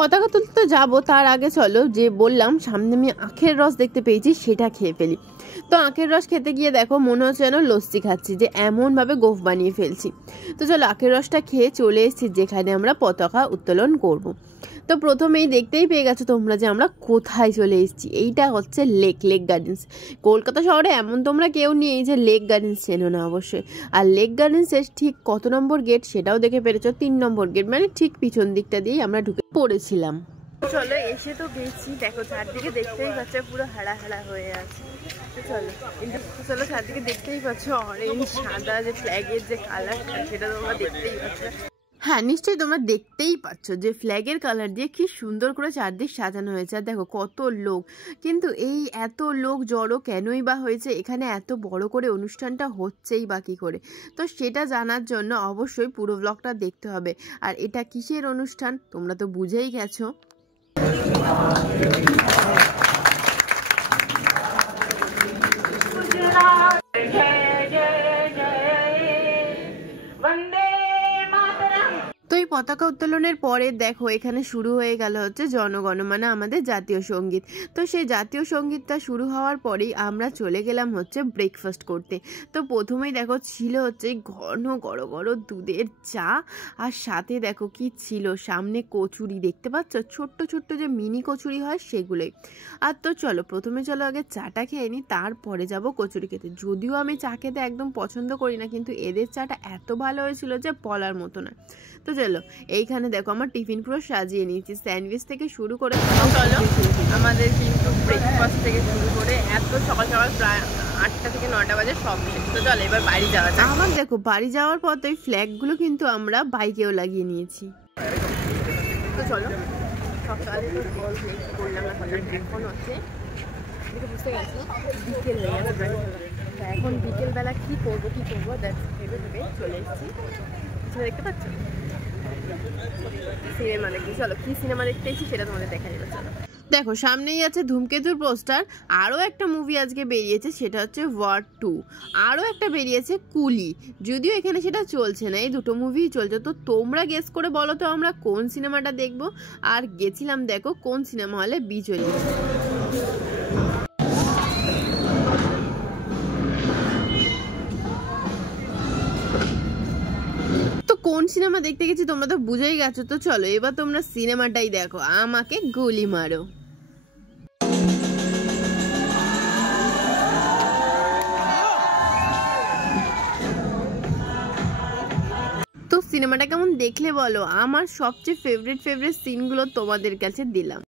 পতাকা তুলতে তো যাবো, তার আগে চলো যে বললাম সামনে আমি আখের রস দেখতে পেয়েছি সেটা খেয়ে ফেলি। তো আখের রস খেতে গিয়ে দেখো মনে হচ্ছে যেন লস্যি খাচ্ছি, যে এমনভাবে গোফ বানিয়ে ফেলছি। তো চলো আখের রসটা খেয়ে চলে এসেছি যেখানে আমরা পতাকা উত্তোলন করব। তো প্রথমেই দেখতেই পেয়ে গেছো তোমরা যে আমরা কোথায় চলে এসেছি। এইটা হচ্ছে লেক গার্ডেন্স। কলকাতা শহরে এমন তোমরা কেউ নেই যে লেক গার্ডেন্স চেনো না অবশ্যই। আর লেক গার্ডেন্সের ঠিক কত নম্বর গেট সেটাও দেখে পেরেছো, 3 নম্বর গেট, মানে ঠিক পিছন দিকটা দিয়েই আমরা ঢুকে পড়েছিলাম। চলো এসে তো গেছি, দেখো চারদিকে দেখতেই পাচ্ছ পুরো হারা হয়ে আছে। তো চলো চারদিকে দেখতেই পাচ্ছ অরেঞ্জ সাদা যে ফ্ল্যাগের যে কালারটা সেটা তোমরা দেখতেই পাচ্ছ। হ্যাঁ নিশ্চয়ই তোমরা দেখতেই পাচ্ছ যে ফ্ল্যাগের কালার দিয়ে কি সুন্দর করে চারদিক সাজানো হয়েছে। আর দেখো কত লোক, কিন্তু এই এত লোক জড়ো কেনই বা হয়েছে, এখানে এত বড় করে অনুষ্ঠানটা হচ্ছেই বা কী করে। তো সেটা জানার জন্য অবশ্যই পুরো ব্লগটা দেখতে হবে। আর এটা কিসের অনুষ্ঠান তোমরা তো বুঝেই গেছো। তো এই পতাকা উত্তোলনের পরে দেখো এখানে শুরু হয়ে গেল হচ্ছে জনগণমন আমাদের জাতীয় সঙ্গীত। তো সেই জাতীয় সঙ্গীতটা শুরু হওয়ার পরেই আমরা চলে গেলাম হচ্ছে ব্রেকফাস্ট করতে। তো প্রথমেই দেখো ছিল হচ্ছে ঘন গড় দুধের চা, আর সাথে দেখো কি ছিল সামনে কচুরি, দেখতে পাচ্ছ ছোট্ট যে মিনি কচুরি হয় সেগুলোই। আর তো চলো প্রথমে চলো আগে চাটা খেয়ে নিই, তারপরে যাব কচুরি খেতে। যদিও আমি চা খেতে একদম পছন্দ করি না, কিন্তু এদের চাটা এত ভালো হয়েছিল যে বলার মতো না। তো চলো এইখানে দেখো আমার টিফিন পুরো সাজিয়ে নিয়েছি, স্যান্ডউইচ থেকে শুরু করে। চলো আমাদের কিন্তু ব্রেকফাস্ট থেকে শুরু করে এত সকাল প্রায় 8টা থেকে 9টা বাজে সব শেষ। তো চলো এবার বাড়ি যাওয়া যায়। আমার দেখো বাড়ি যাওয়ার পর তো এই ফ্ল্যাগগুলো কিন্তু আমরা বাইকেও লাগিয়ে নিয়েছি। তো চলো সকালে তো করলাম এখন হচ্ছে বুঝতে গেছো বিকেল হয়ে গেছে। এখন বিকেলবেলা কি করবো ভেবে চলে এসেছি। দেখতে পাচ্ছ সিনেমা দেখি, চলো কি সিনেমা দেখতে এসেছি সেটা তোমাদের দেখা যাবে। চলো দেখো সামনেই আছে ধূমকেতুর পোস্টার। আরও একটা মুভি আজকে বেরিয়েছে সেটা হচ্ছে ওয়ার 2। আরও একটা বেরিয়েছে কুলি, যদিও এখানে সেটা চলছে না, এই দুটো মুভি চলছে। তো তোমরা গেস করে বলো তো আমরা কোন সিনেমাটা দেখবো। আর গেছিলাম দেখো কোন সিনেমা হলে, বিজলি। কোন সিনেমা দেখতে গেছি তোমরা তো বুঝেই গেছো। তো চলো এবার তোমরা সিনেমাটাই দেখো, আমাকে গুলি মারো। তো সিনেমাটা কেমন দেখলে বলো। আমার সবচেয়ে ফেভারিট সিনগুলো তোমাদের কাছে দিলাম।